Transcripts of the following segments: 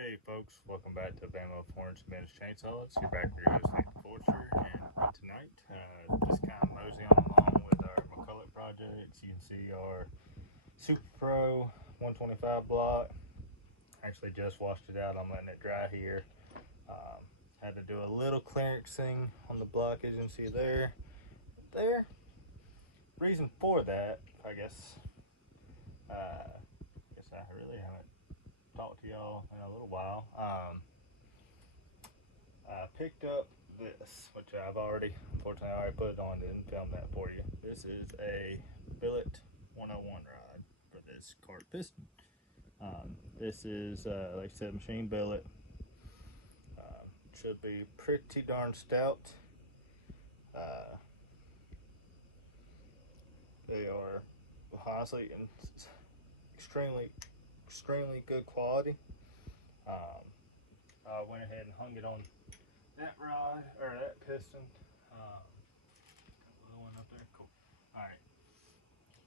Hey folks, welcome back to Bama Florence Men's Chainsaws. You're back with your host Nick Forster, and tonight, just kind of moseying along with our Mcculloch projects. You can see our Super Pro 125 block. Actually just washed it out, I'm letting it dry here. Had to do a little clearancing on the block, as you can see there. Reason for that, I guess I really haven't talked to y'all in a little while. I picked up this, which unfortunately I already put it on, didn't film that for you. This is a billet 101 rod for this cart piston. This is, like I said, machine billet. Should be pretty darn stout. They are honestly in extremely good quality. I went ahead and hung it on that rod or that piston. Little one up there, cool. All right,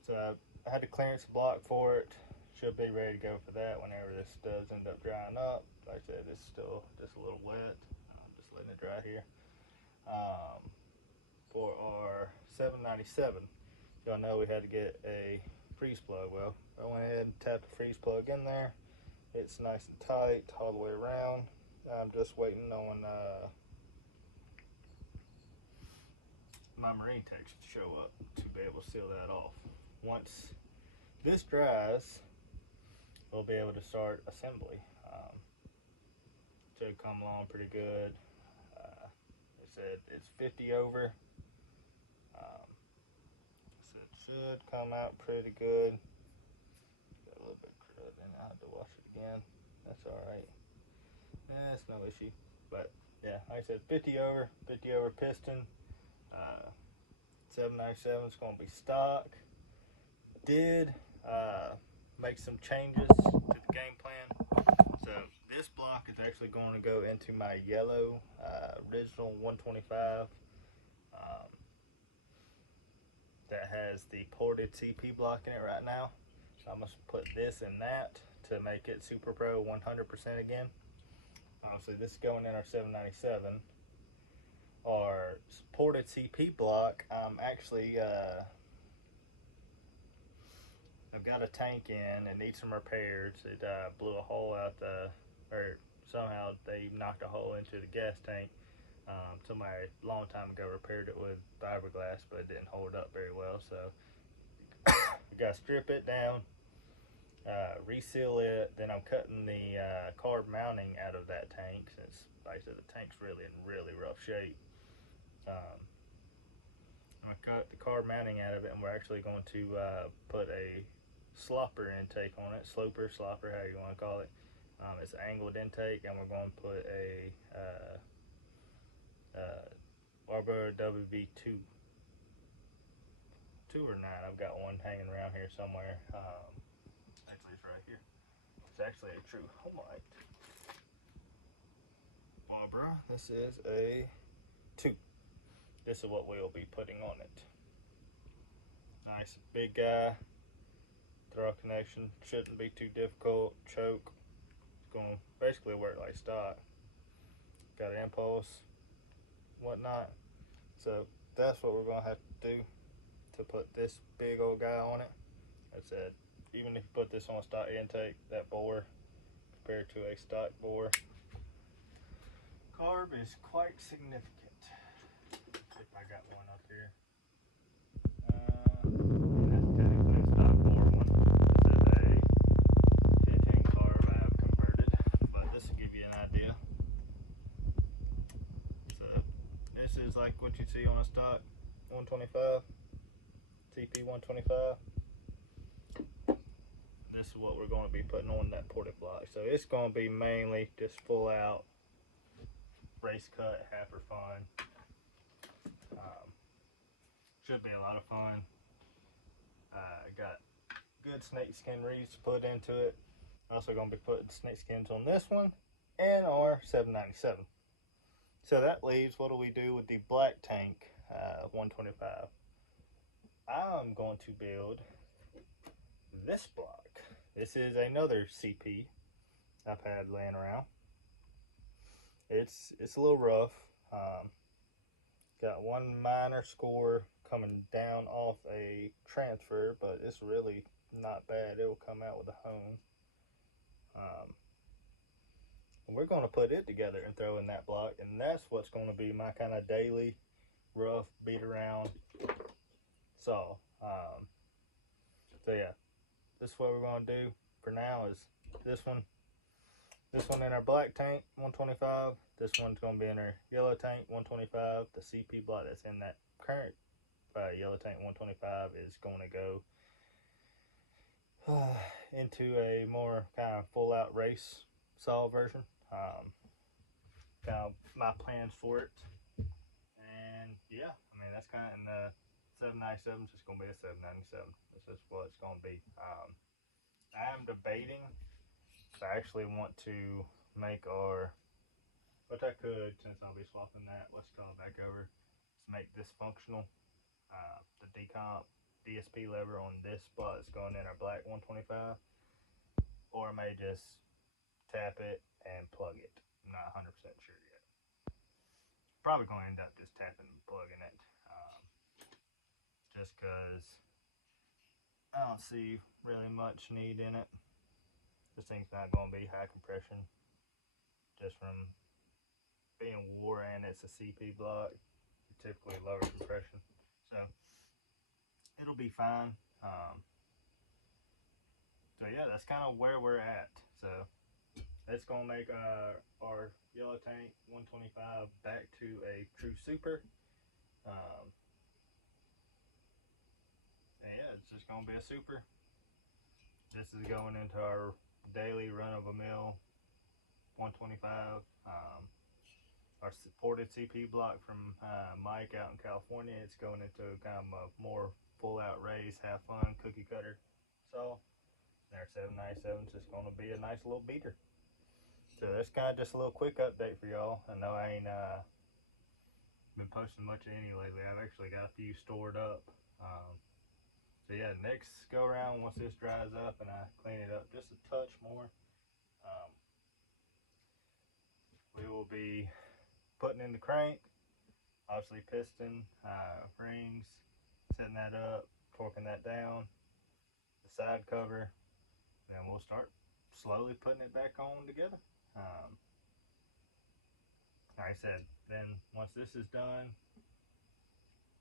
so I had to clearance the block for it. Should be ready to go for that whenever this does end up drying up. Like I said, it's still just a little wet. I'm just letting it dry here. For our 797, y'all know we had to get a freeze plug. Well, I went ahead and tapped the freeze plug in there. It's nice and tight all the way around. I'm just waiting on my marine techs to show up to be able to seal that off. Once this dries, we'll be able to start assembly. Should come along pretty good. They said it's 50 over. So it should come out pretty good. Got a little bit of crud in it. I have to wash it again. That's alright. That's no issue. But yeah, like I said, 50 over piston. 797 is going to be stock. Did make some changes to the game plan. So this block is actually going to go into my yellow original 125 that has the ported CP block in it right now. So I'm going to put this in that to make it Super Pro 100% again. Obviously this is going in our 797. Our ported CP block, actually I've got a tank in and needs some repairs. It blew a hole out or somehow they knocked a hole into the gas tank. Somebody a long time ago repaired it with fiberglass, but it didn't hold up very well. So we got to strip it down, reseal it. Then I'm cutting the carb mounting out of that tank since, like I said, the tank's really in really rough shape. I cut the carb mounting out of it, and we're actually going to put a slopper intake on it, slopper, however you want to call it. It's an angled intake, and we're going to put a Arbor WV2 or 9. I've got one hanging around here somewhere. Actually, it's right here. It's actually a true Homite Barbara. This is a 2. This is what we'll be putting on it. Nice big guy. Throw connection shouldn't be too difficult. Choke. It's going to basically work like stock. Got an impulse, whatnot. So that's what we're going to have to do to put this big old guy on it. Like I said, even if you put this on a stock intake, that bore compared to a stock bore, carb is quite significant. If I got one up here. That's technically a stock bore one. This is a 15 carb I have converted, but this will give you an idea. So this is like what you see on a stock 125, TP 125. This is what we're going to be putting on that ported block. So it's going to be mainly just full out race cut, half for fun. Should be a lot of fun. Got good snakeskin reeds to put into it. Also going to be putting snake skins on this one and our 797. So that leaves, what do we do with the black tank 125? I'm going to build this block. This is another CP. I've had laying around. It's a little rough. Got one minor score coming down off a transfer, but it's really not bad. It will come out with a hone. And we're going to put it together and throw in that block, and that's what's going to be my kind of daily rough beat around saw. So yeah, this is what we're going to do for now. Is this one in our black tank 125. This one's going to be in our yellow tank 125. The CP block that's in that current yellow tank 125 is going to go into a more kind of full out race saw version. Kind of my plans for it. And yeah, I mean, that's kind of in the 797. It's going to be a 797. This is what it's going to be. I am debating. I actually want to make our, which I could, since I'll be swapping that, let's call it back over, to make this functional. The decomp DSP lever on this spot is going in our black 125, or I may just tap it and plug it. I'm not 100% sure yet. Probably going to end up just tapping and plugging it, just because I don't see really much need in it. This thing's not going to be high compression, just from being war and it's a CP block, typically lower compression, so it'll be fine. So yeah, that's kind of where we're at. So that's gonna make our yellow tank 125 back to a true super. And yeah, it's just gonna be a super. This is going into our daily run-of-the-mill 125. Our supported CP block from Mike out in California. It's going into kind of a more full-out race, have fun, cookie cutter saw. And our 797 is just going to be a nice little beater. So that's kind of just a little quick update for y'all. I know I ain't been posting much of any lately. I've actually got a few stored up. So yeah, next go around, once this dries up and I clean it up just a touch more, we will be putting in the crank, obviously piston, rings, setting that up, torquing that down, the side cover, then we'll start slowly putting it back on together. Like I said, then once this is done,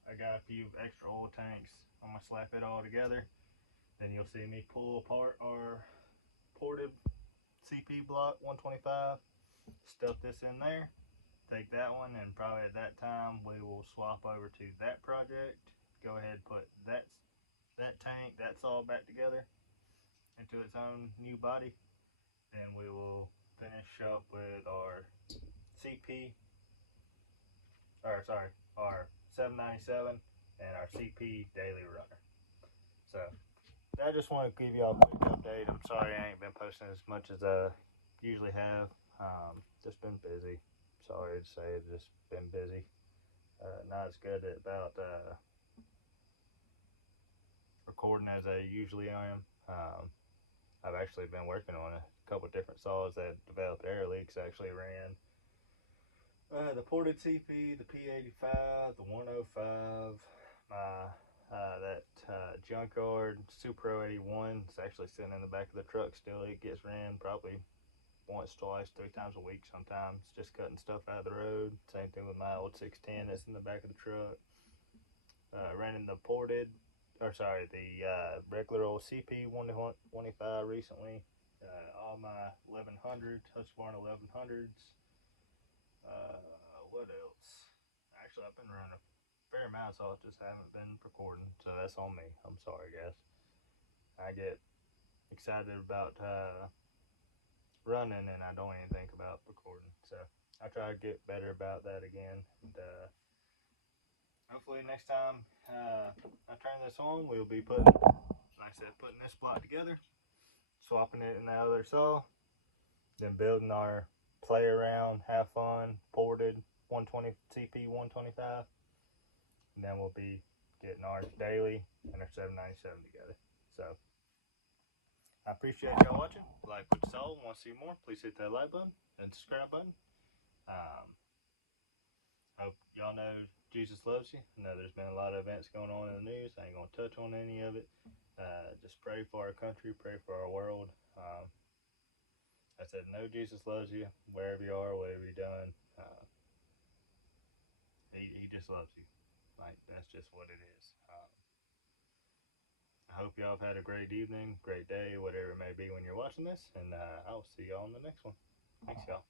I got a few extra oil tanks. I'm gonna slap it all together. Then you'll see me pull apart our ported CP block 125, stuff this in there, take that one, and probably at that time we will swap over to that project, go ahead and put that tank, that's all back together into its own new body. Then we will finish up with our our 797 and our CP daily runner. So I just want to give y'all a quick update. I'm sorry I ain't been posting as much as I usually have. Just been busy. Sorry to say, just been busy. Not as good about recording as I usually am. I've actually been working on a couple different saws that developed air leaks. I actually ran the ported CP, the P85, the 105, that junkyard Supro 81. It's actually sitting in the back of the truck still. It gets ran probably once, twice, 3 times a week sometimes, just cutting stuff out of the road. Same thing with my old 610 that's in the back of the truck. Running the regular old CP 125 recently. All my 1100s, Husqvarna 1100s. What else? Actually, I've been running a fair amount, so I just haven't been recording. So that's on me. I'm sorry, guys. I get excited about running and I don't even think about recording. So I try to get better about that again. And hopefully next time I turn this on, we'll be putting this block together, swapping it in the other saw, then building our play around, have fun, ported 120 CP 125, and then we'll be getting our daily and our 797 together. So I appreciate y'all watching. Like what you saw. Want to see more? Please hit that like button and subscribe button. Hope y'all know Jesus loves you. I know there's been a lot of events going on in the news. I ain't gonna touch on any of it. Just pray for our country. Pray for our world. I said, know Jesus loves you wherever you are, whatever you're doing. He just loves you. Like, that's just what it is. I hope y'all have had a great evening, great day, whatever it may be when you're watching this, and I'll see y'all in the next one. Thanks, y'all.